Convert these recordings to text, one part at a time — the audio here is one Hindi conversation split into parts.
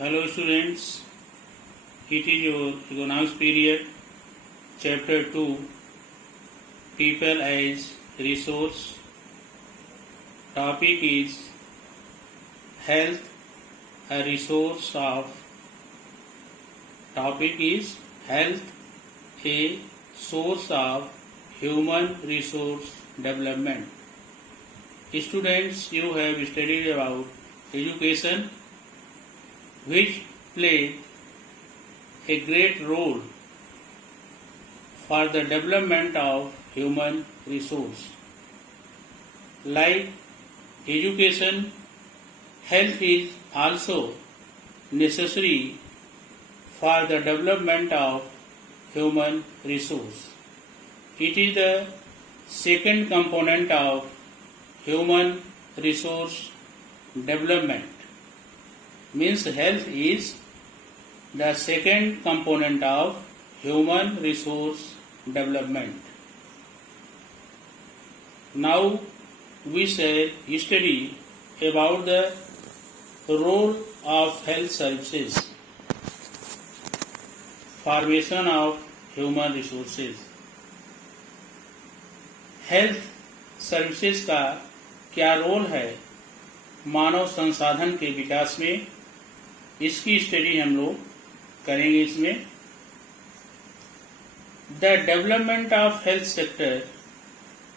Hello students, it is your economics period, chapter 2, people as resource. Topic is health, a resource of. Topic is health, a source of human resource development. Students, you have studied about education, which play a great role for the development of human resource. Like education, health is also necessary for the development of human resource. It is the second component of human resource development. Means health is the second component of human resource development. Now we shall study about the role of health services, formation of human resources. Health services का क्या रोल है मानव संसाधन के विकास में, इसकी स्टडी हम लोग करेंगे इसमें. The development of health sector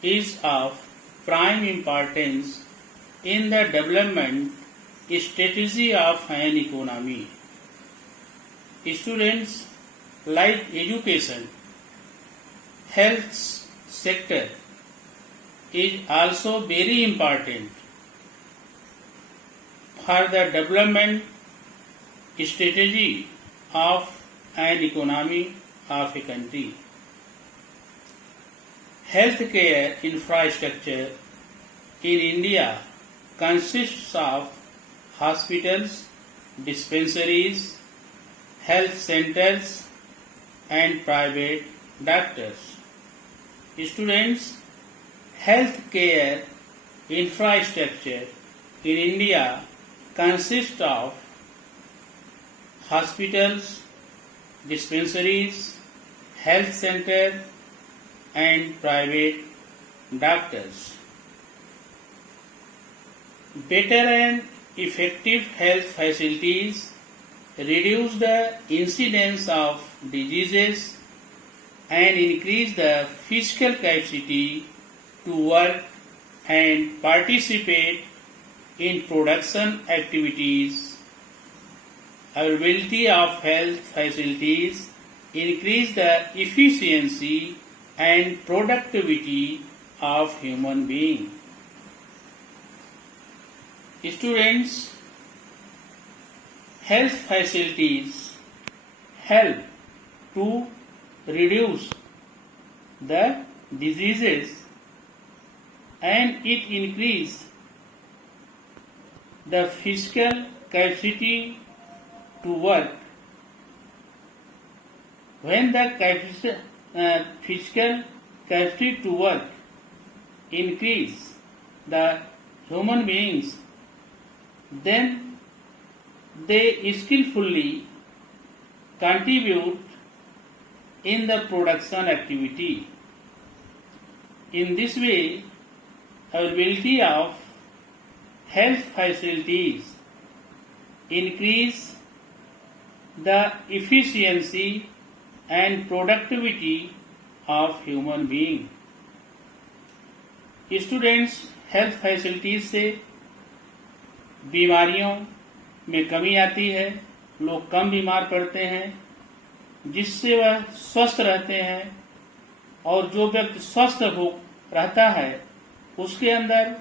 is of prime importance in the development strategy of an economy. Students, like education, health sector is also very important for the development strategy of an economy of a country. Healthcare infrastructure in India consists of hospitals, dispensaries, health centers and private doctors. Students, healthcare infrastructure in India consists of hospitals, dispensaries, health centers, and private doctors. Better and effective health facilities reduce the incidence of diseases and increase the physical capacity to work and participate in production activities. Availability of health facilities increase the efficiency and productivity of human being. Students, health facilities help to reduce the diseases and it increase the physical capacity to work. When the physical capacity to work increase the human beings, then they skillfully contribute in the production activity. In this way, availability of health facilities increase the efficiency and productivity of human being. Students, health facilities से बीमारियों में कमी आती है, लोग कम बीमार पड़ते हैं, जिससे वह स्वस्थ रहते हैं और जो व्यक्ति स्वस्थ हो रहता है उसके अंदर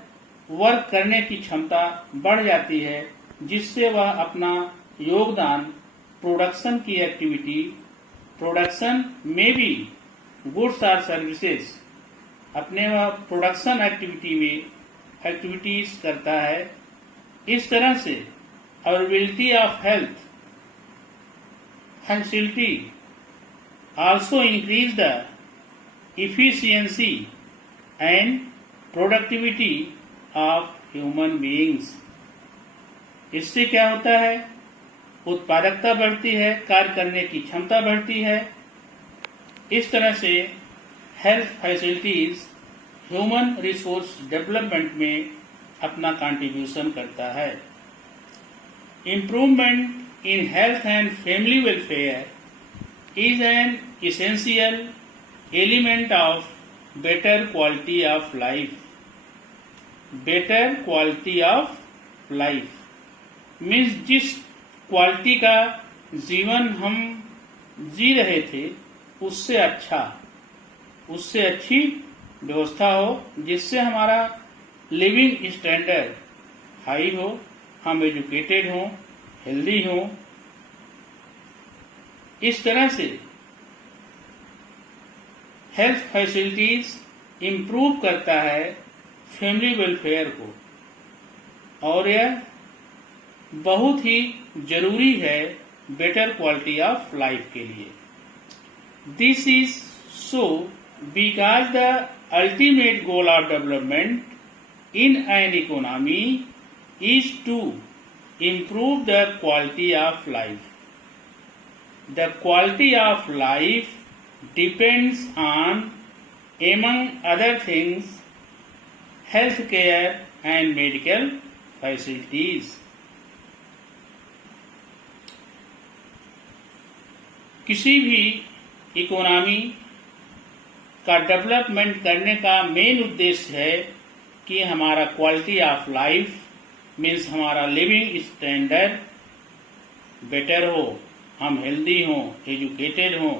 वर्क करने की क्षमता बढ़ जाती है, जिससे वह अपना योगदान प्रोडक्शन की एक्टिविटी, प्रोडक्शन में भी गुड्स और सर्विसेज, अपने वह प्रोडक्शन एक्टिविटी में एक्टिविटीज करता है. इस तरह से availability of health facility also increase the efficiency and productivity of human beings. इससे क्या होता है उत्पादकता बढ़ती है, कार्य करने की क्षमता बढ़ती है। इस तरह से health facilities human resource development में अपना कंट्रीब्यूशन करता है। Improvement in health and family welfare is an essential element of better quality of life. Better quality of life means जिस क्वालिटी का जीवन हम जी रहे थे उससे अच्छी व्यवस्था हो, जिससे हमारा लिविंग स्टैंडर्ड हाई हो, हम एजुकेटेड हों, हेल्दी हों। इस तरह से हेल्थ फैसिलिटीज इम्प्रूव करता है फैमिली वेलफेयर को, और यह बहुत ही जरूरी है बेटर क्वालिटी ऑफ लाइफ के लिए। This is so because the ultimate goal of development in an economy is to improve the quality of life. The quality of life depends on, among other things, health care and medical facilities. किसी भी इकोनॉमी का डेवलपमेंट करने का मेन उद्देश्य है कि हमारा क्वालिटी ऑफ लाइफ मीन्स हमारा लिविंग स्टैंडर्ड बेटर हो, हम हेल्दी हों, एजुकेटेड हों।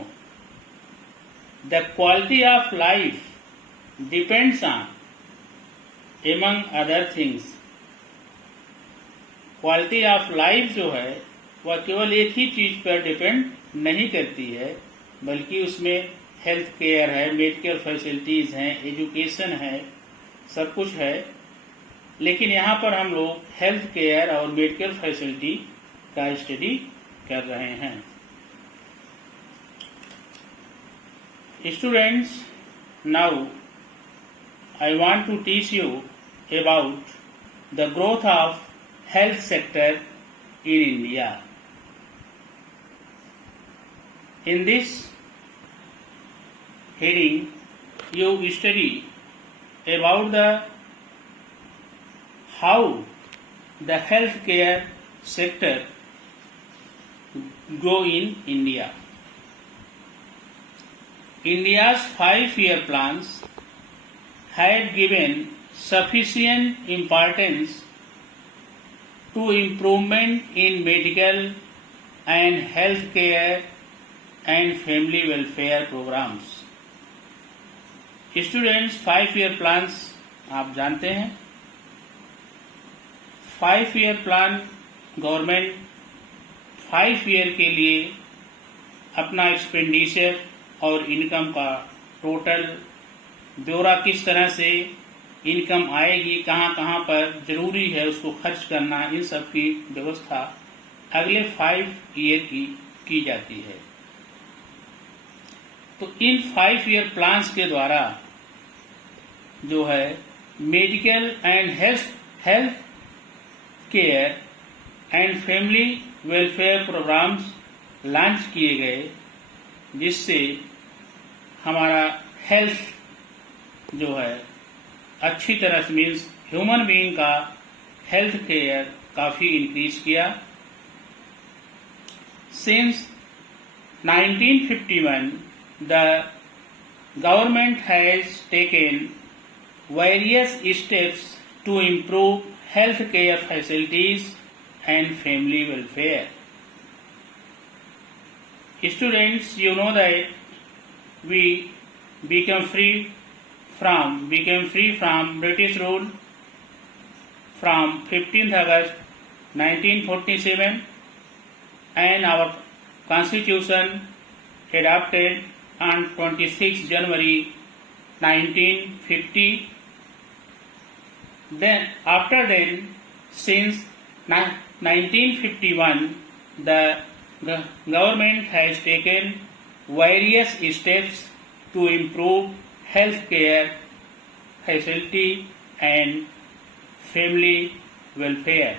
The quality of life depends on, among other things. Quality of life जो है वह केवल एक ही चीज पर डिपेंड नहीं करती है, बल्कि उसमें हेल्थ केयर है, मेडिकल फैसिलिटीज हैं, एजुकेशन है, सब कुछ है। लेकिन यहाँ पर हम लोग हेल्थ केयर और मेडिकल फैसिलिटी का स्टडी कर रहे हैं। Students, now I want to teach you about the growth of health sector in India. In this heading, you study about how the healthcare sector grow in India. India's 5-year plans had given sufficient importance to improvement in medical and healthcare and family welfare programs. Students, 5-year plans आप जानते हैं। 5-year प्लान गवर्नमेंट 5 ईयर के लिए अपना एक्सपेंडिचर और इनकम का टोटल ब्यौरा, किस तरह से इनकम आएगी, कहाँ कहाँ पर जरूरी है उसको खर्च करना, इन सब की व्यवस्था अगले 5 ईयर की जाती है। तो इन 5 ईयर प्लान्स के द्वारा जो है medical and health care and family welfare programmes launch किए गए, जिससे हमारा हेल्थ जो है अच्छी तरह से मीन्स ह्यूमन बीइंग का हेल्थ केयर काफी इंक्रीज किया। Since 1951 the government has taken various steps to improve health care facilities and family welfare. Students, you know that we became free from British rule from 15th August 1947, and our constitution adopted on 26 January 1950. Then, after then, since 1951, the government has taken various steps to improve health care facility and family welfare.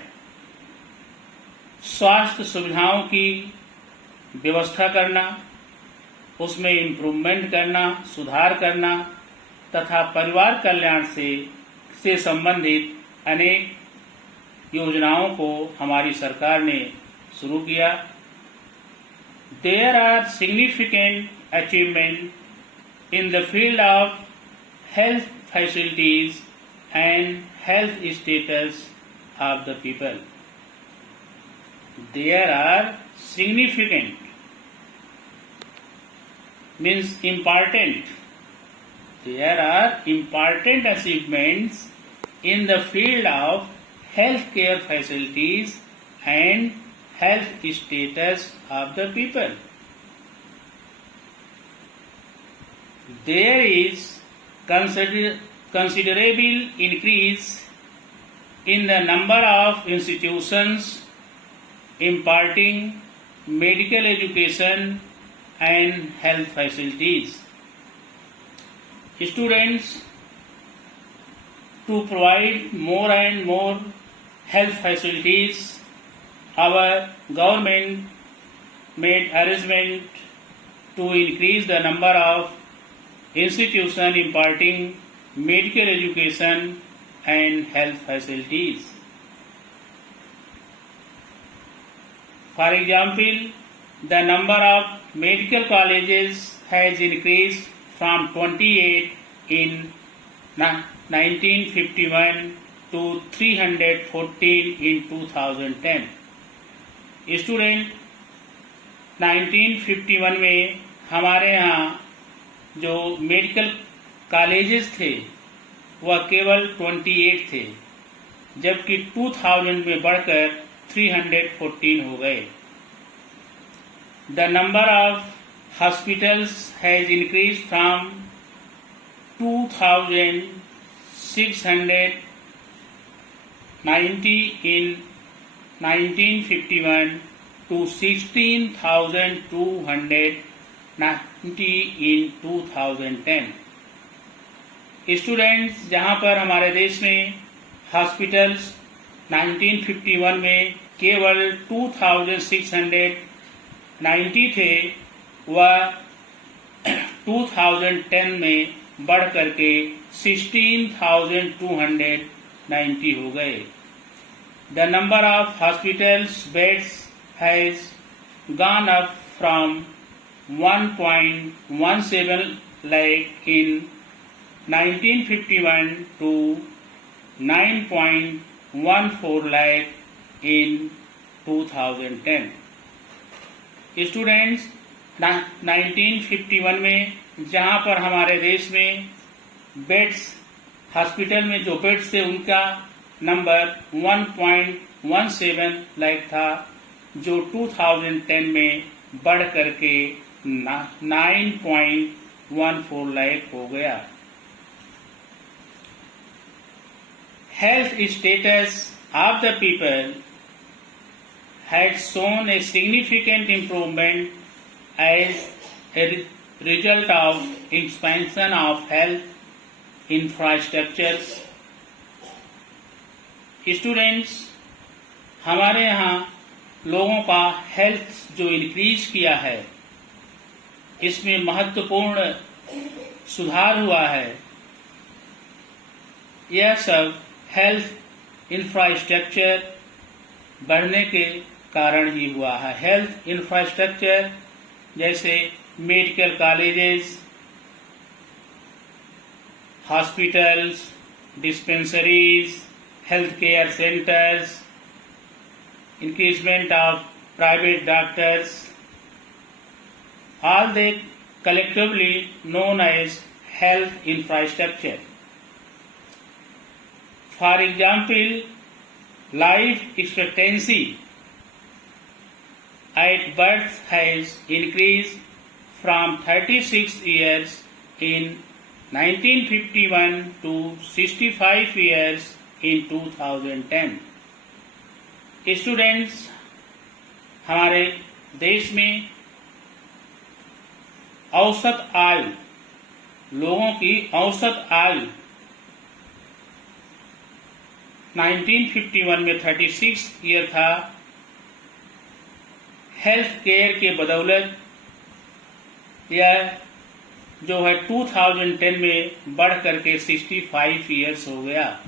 स्वास्थ्य सुविधाओं की व्यवस्था करना, उसमें इम्प्रूवमेंट करना, सुधार करना तथा परिवार कल्याण से संबंधित अनेक योजनाओं को हमारी सरकार ने शुरू किया। There are significant achievements in the field of health facilities and health status of the people. There are significant means important. There are important achievements in the field of healthcare facilities and health status of the people. There is considerable increase in the number of institutions imparting medical education and health facilities. Students, to provide more and more health facilities, our government made arrangement to increase the number of institutions imparting medical education and health facilities. For example, the number of medical colleges has increased from 28 in 1951 to 314 in 2010. Student 1951 में हमारे यहाँ जो मेडिकल कॉलेजेस थे वह केवल 28 थे, जबकि 2000 में बढ़कर 314 हो गए। The number of hospitals has increase from 2690 in 1951 to 16,290 in 2010. Students, जहां पर हमारे देश में हॉस्पिटल्स 1951 में केवल 2690 थे, वह 2010 में बढ़ करके 16,290 हो गए। The number of hospitals beds has gone up from 1.17 lakh in 1951 to 9.14 lakh in 2010. Students, 1951 में जहां पर हमारे देश में बेड्स, हॉस्पिटल में जो बेड्स थे उनका नंबर 1.17 लाख था, जो 2010 में बढ़ करके 9.14 लाख हो गया। Health status of the people had shown a significant improvement as a result of expansion of health infrastructures. Students, हमारे यहाँ लोगों का हेल्थ जो इंक्रीज किया है, इसमें महत्वपूर्ण सुधार हुआ है। यह सब हेल्थ इंफ्रास्ट्रक्चर बढ़ने के कारण ही हुआ है। हेल्थ इंफ्रास्ट्रक्चर जैसे medical colleges, hospitals, dispensaries, healthcare centers, increasement of private doctors, all they collectively known as health infrastructure. For example, life expectancy at birth has increased from 36 years in 1951 to 65 years in 2010. Students, हमारे देश में औसत आयु, लोगों की औसत आयु 1951 में 36 ईयर था, हेल्थ केयर के बदौलत यह जो है 2010 में बढ़ करके 65 ईयर्स हो गया।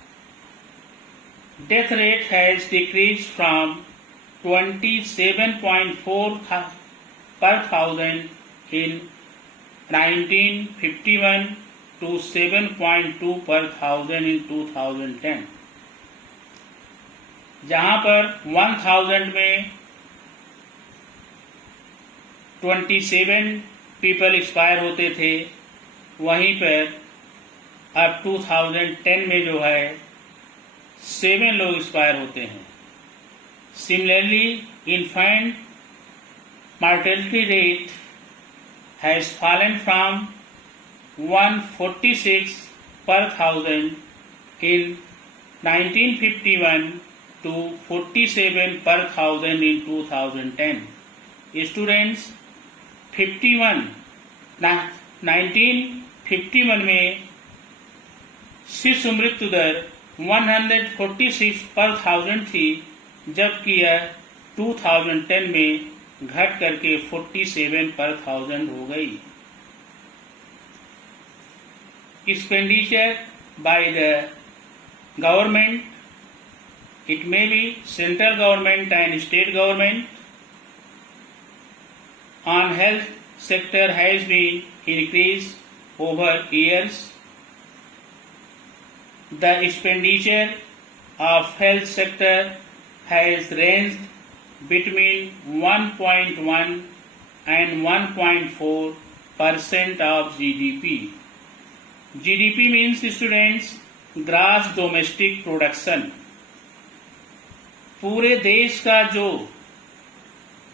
Death rate has decrease from 27.4 per thousand in 1951 to 7.2 per thousand in 2010, जहां पर 1000 में 27 पीपल एक्सपायर होते थे, वहीं पर अब 2010 में जो है 7 लोग एक्सपायर होते हैं। Similarly infant mortality rate has fallen from 146 per thousand in 1951 to 47 per thousand in 2010. Students, 1951 में शिशु मृत्यु दर 146 पर थाउजेंड थी, जबकि यह 2010 में घट करके 47 पर थाउजेंड हो गई। Expenditure by the government, it may be central government and state government, on health sector has been increased over years. The expenditure of health sector has ranged between 1.1 and 1.4% of GDP. GDP means, students, gross domestic production. पूरे देश का जो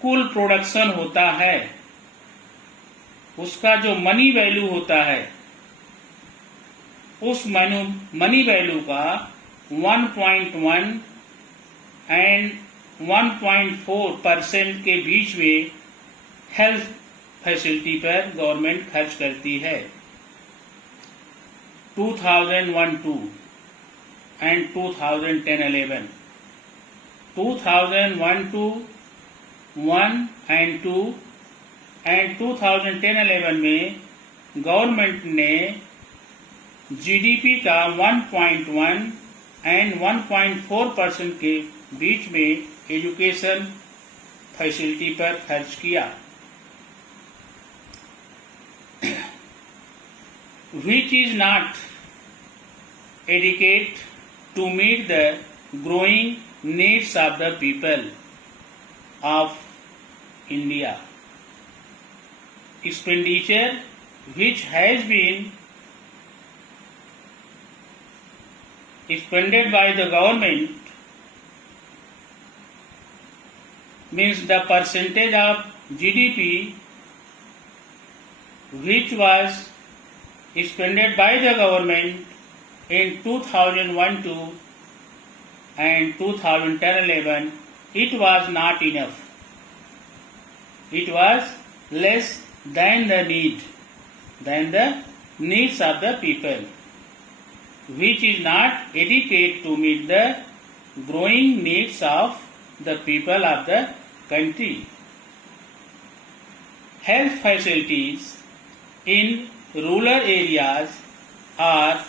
कुल प्रोडक्शन होता है, उसका जो मनी वैल्यू होता है, उस मनी वैल्यू का 1.1 एंड 1.4% के बीच में हेल्थ फैसिलिटी पर गवर्नमेंट खर्च करती है। 2001-2 एंड 2010-11, 2001-1 एंड 2 एंड 2010-11 में गवर्नमेंट ने जीडीपी का 1.1 एंड 1.4% के बीच में एजुकेशन फैसिलिटी पर खर्च किया। which is not adequate to meet the growing needs of the people of India. Expenditure which has been expended by the government means the percentage of GDP which was expended by the government in 2001-2 and 2010-11, it was not enough. It was less than the needs of the people, which is not adequate to meet the growing needs of the people of the country. Health facilities in rural areas are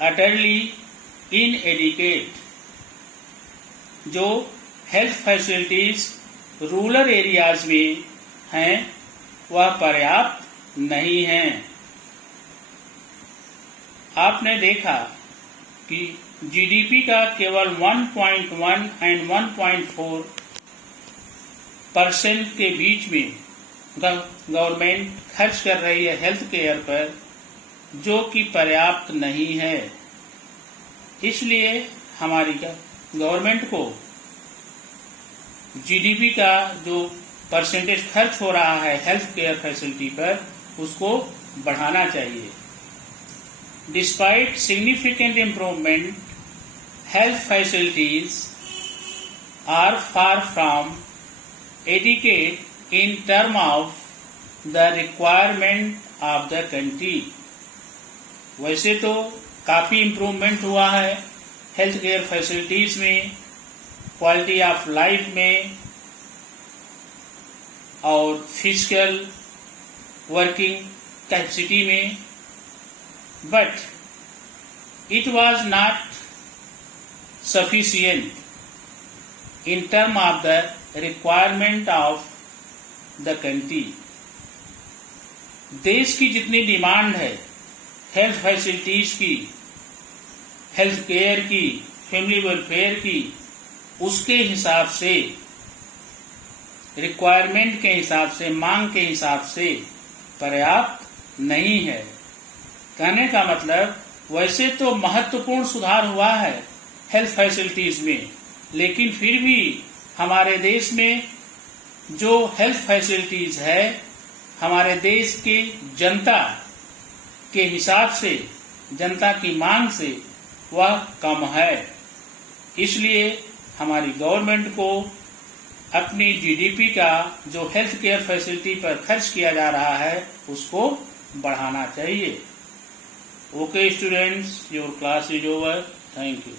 utterly inadequate. जो हेल्थ फैसिलिटीज रूरल एरियाज में हैं, वह पर्याप्त नहीं हैं। आपने देखा कि जीडीपी का केवल 1.1 एंड 1.4% के बीच में गवर्नमेंट खर्च कर रही है हेल्थ केयर पर, जो कि पर्याप्त नहीं है। इसलिए हमारी गवर्नमेंट को जीडीपी का जो परसेंटेज खर्च हो रहा है हेल्थ केयर फैसिलिटी पर, उसको बढ़ाना चाहिए। Despite significant improvement, health facilities are far from adequate in term of the requirement of the country. वैसे तो काफ़ी इम्प्रूवमेंट हुआ है हेल्थ केयर फैसिलिटीज़ में, क्वालिटी ऑफ लाइफ में, और फिजिकल वर्किंग कैपेसिटी में, but it was not sufficient in terms of the requirement of the country. देश की जितनी डिमांड है हेल्थ फैसिलिटीज की, हेल्थ केयर की, फैमिली वेलफेयर की, उसके हिसाब से, रिक्वायरमेंट के हिसाब से, मांग के हिसाब से पर्याप्त नहीं है। कहने का मतलब वैसे तो महत्वपूर्ण सुधार हुआ है हेल्थ फैसिलिटीज में, लेकिन फिर भी हमारे देश में जो हेल्थ फैसिलिटीज है हमारे देश के जनता के हिसाब से, जनता की मांग से वह कम है। इसलिए हमारी गवर्नमेंट को अपनी जीडीपी का जो हेल्थ केयर फैसिलिटी पर खर्च किया जा रहा है उसको बढ़ाना चाहिए। Okay students, your class is over. Thank you.